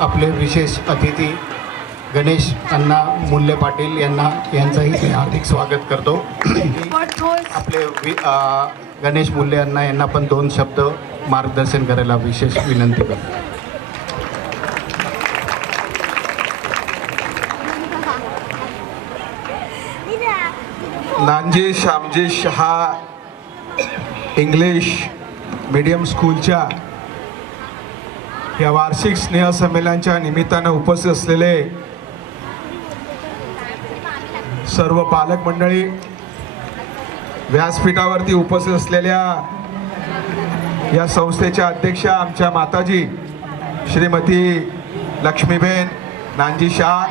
आपले विशेष अतिथी गणेश अण्णा मूल्य पाटील यांचाही मी हार्दिक स्वागत करतो। आपले गणेश मूल्य अण्णा यांना पण 2 शब्द मार्गदर्शन करायला विशेष विनंती करतो। नानजी श्यामजी शहा इंग्लिश मीडियम स्कूलच्या या वार्षिक स्नेहसंमेलनाच्या निमित्तानं उपस्थित असलेले सर्व पालक मंडळी, व्यासपीठावरती उपस्थित असलेल्या या संस्थेच्या अध्यक्षा आमच्या माताजी श्रीमती लक्ष्मीबेन नानजी शाह,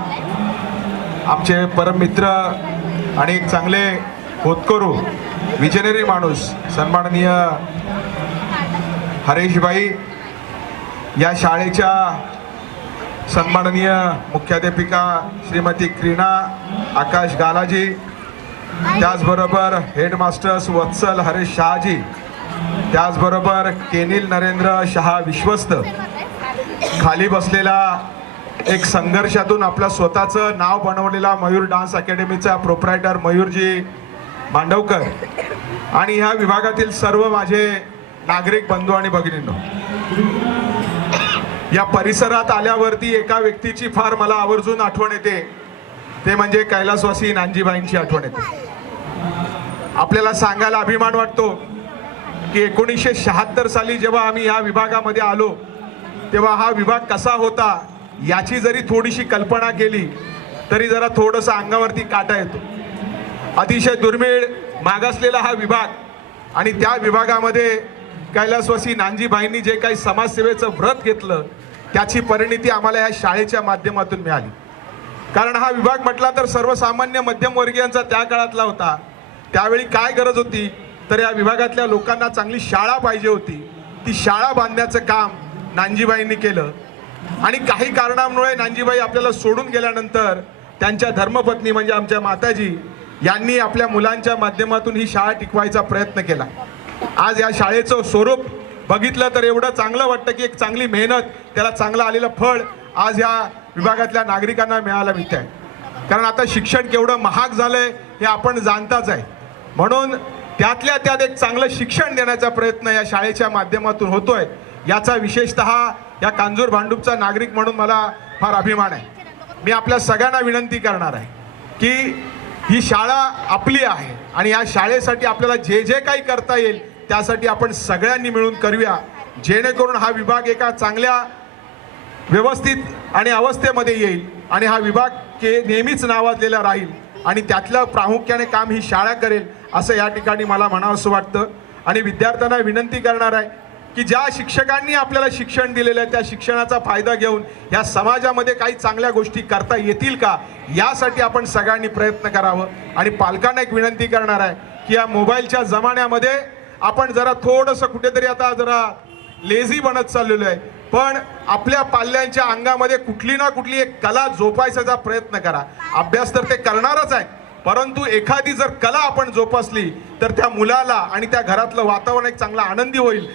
आमचे परममित्र आणि एक चांगले होतकरू विजनरी माणूस सन्माननीय हरेशभाई, या शाळेच्या सन्माननीय मुख्याध्यापिका श्रीमती क्रीना आकाश गालाजी, त्याचबरोबर हेडमास्टर्स वत्सल हरेश शहाजी, त्याचबरोबर केनिल नरेंद्र शहा विश्वस्त, खाली बसलेला एक संघर्षातून आपलं स्वतःचं नाव बनवलेला मयूर डान्स अकॅडमीचा प्रोप्रायटर मयूरजी मांडवकर, आणि ह्या विभागातील सर्व माझे नागरिक बंधू आणि भगिनींनो, या परिसरात आल्यावरती एका व्यक्तीची फार मला आवर्जून आठवण येते, ते म्हणजे कैलासवासी नानजीबाईंची आठवण येते। आपल्याला सांगायला अभिमान वाटतो की 1976 साली जेव्हा आम्ही या विभागामध्ये आलो तेव्हा हा विभाग कसा होता याची जरी थोडीशी कल्पना केली तरी जरा थोडंसं अंगावरती काटा येतो। अतिशय दुर्मिळ मागासलेला हा विभाग, आणि त्या विभागामध्ये कैलासवासी नानजीबाईंनी जे काही समाजसेवेचं व्रत घेतलं त्याची परिणिती आम्हाला या शाळेच्या माध्यमातून मिळाली। कारण हा विभाग म्हटला तर सर्वसामान्य मध्यमवर्गीयांचा त्या काळातला होता। त्यावेळी काय गरज होती तर या विभागातल्या लोकांना चांगली शाळा पाहिजे होती, ती शाळा बांधण्याचं काम नानजीबाईंनी केलं। आणि काही कारणांमुळे नानजीबाई आपल्याला सोडून गेल्यानंतर त्यांच्या धर्मपत्नी म्हणजे आमच्या माताजी यांनी आपल्या मुलांच्या माध्यमातून ही शाळा टिकवायचा प्रयत्न केला। आज या शाळेचं स्वरूप बघितलं तर एवढं चांगलं वाटतं की एक चांगली मेहनत, त्याला चांगलं आलेलं फळ आज या विभागातल्या नागरिकांना मिळायला मिळतंय। कारण आता शिक्षण केवढं महाग झालंय हे आपण जाणताच आहे, म्हणून त्यातल्या त्यात एक चांगलं शिक्षण देण्याचा प्रयत्न या शाळेच्या माध्यमातून होतोय, याचा विशेषतः या कांजूर भांडूपचा नागरिक म्हणून मला फार अभिमान आहे। मी आपल्या सगळ्यांना विनंती करणार आहे की ही शाळा आपली आहे आणि या शाळेसाठी आपल्याला जे जे काही करता येईल त्यासाठी आपण सगळ्यांनी मिळून करूया, जेणेकरून हा विभाग एका चांगल्या व्यवस्थित आणि अवस्थेमध्ये येईल आणि हा विभाग नेहमीच नावाजलेला राहील आणि त्यातलं प्रामुख्याने काम ही शाळा करेल असं या ठिकाणी मला म्हणावंसं वाटतं। आणि विद्यार्थ्यांना विनंती करणार आहे की ज्या शिक्षकांनी आपल्याला शिक्षण दिलेलं आहे त्या शिक्षणाचा फायदा घेऊन या समाजामध्ये काही चांगल्या गोष्टी करता येतील का यासाठी आपण सगळ्यांनी प्रयत्न करावं। आणि पालकांना एक विनंती करणार आहे की या मोबाईलच्या जमान्यामध्ये आपण जरा थोडंसं कुठेतरी आता जरा लेझी बनत चाललेलो आहे, पण आपल्या पाल्यांच्या अंगामध्ये कुठली ना कुठली एक कला जोपासायचा प्रयत्न करा। अभ्यास तर ते करणारच आहे, परंतु एखादी जर कला आपण जोपासली तर त्या मुलाला आणि त्या घरातलं वातावरण एक चांगलं आनंदी होईल।